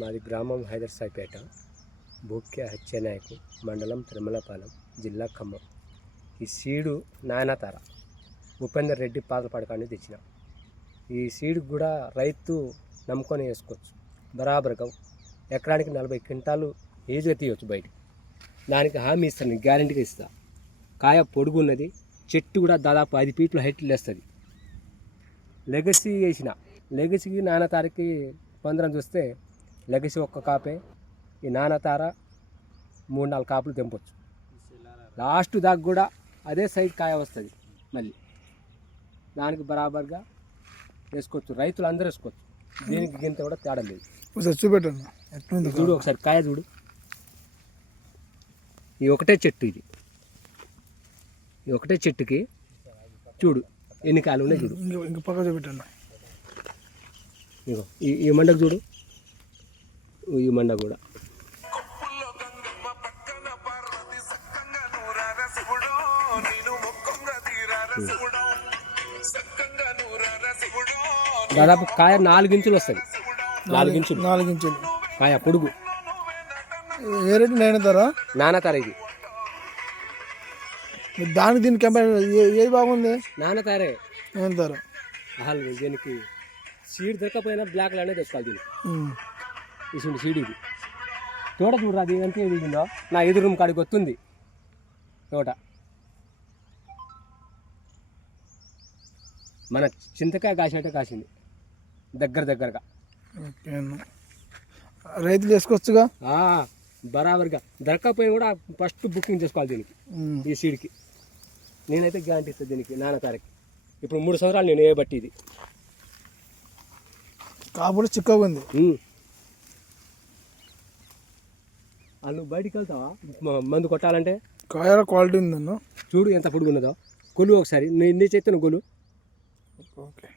మాది గ్రామం హైదర్సాయిపేట, భూక్య హత్యనాయకు, మండలం తిరుమలపాలెం, జిల్లా ఖమ్మం. ఈ సీడు నాయనతార ఉపేందర్ రెడ్డి పాతలపాడు తెచ్చిన. ఈ సీడు కూడా రైతు నమ్ముకొని వేసుకోవచ్చు. బరాబర్గా ఎకరానికి 40 క్వింటాలు ఈజీగా తీయవచ్చు బయటికి. దానికి హామీ ఇస్తాను, నేను గ్యారెంటీగా ఇస్తా. కాయ పొడుగు ఉన్నది, చెట్టు కూడా దాదాపు 5 ఫీట్లు హైట్ లేస్తుంది. లెగసీ వేసిన, లెగసీకి నానతారకి పందరం చూస్తే లెగసీ ఒక్క కాపే, ఈ నానతార 3-4 కాపులు తెంపొచ్చు. లాస్ట్ దాకా కూడా అదే సైజ్ కాయ వస్తుంది. మళ్ళీ దానికి బరాబర్గా వేసుకోవచ్చు, రైతులు అందరూ వేసుకోవచ్చు. దీనికి గింత కూడా తేడా లేదు. చూపెట్టండి, చూడు ఒకసారి కాయ చూడు. ఈ ఒకటే చెట్టు, ఇది ఈ ఒకటే చెట్టుకి చూడు ఎన్ని కాయలు ఉన్నాయి చూడు. ఇంకా పక్క చూపెట్టండి. ఇగో ఈ మండకు చూడు, ఈ మండ కూడా. దాదాపు కాయ 4 ఇంచులు వస్తుంది. 4 ఇంచులు కాయ పొడుగు. ఏ రేటు నానతార ఇది. దానికి దీనికి కంపేర్ ఏది బాగుంది? నానతారే ఏమంటారు? అసలు దీనికి సీడ్ దొరకపోయినా బ్లాక్ లానే తెచ్చుకోవాలి. దీనికి ఇటువంటి సీడ్ ఇది. తోట చూడరా, అది ఎంత ఎదిగిందో. నా ఎదురు రూమ్ కాడికి వస్తుంది తోట. మన చింతకాయ కాసినట్టే కాసింది, దగ్గరగా. రైతులు వేసుకోవచ్చుగా బరాబర్గా. దొరకపోయినా కూడా ఫస్ట్ బుకింగ్ చేసుకోవాలి దీనికి, ఈ సీడ్కి. నేనైతే గ్యారంటీ ఇస్తాను దీనికి, నానతారకి. ఇప్పుడు 3 సంవత్సరాలు నేను వేయబట్టి ఇది కాపులు చిక్కగా ఉంది. వాళ్ళు బయటికి వెళ్తావా మందు కొట్టాలంటే? కాయల క్వాలిటీ ఉందన్న, చూడు ఎంత పొడుగు ఉన్నదో. కొలు ఒకసారి నీ చేతిన కొలు. ఓకే.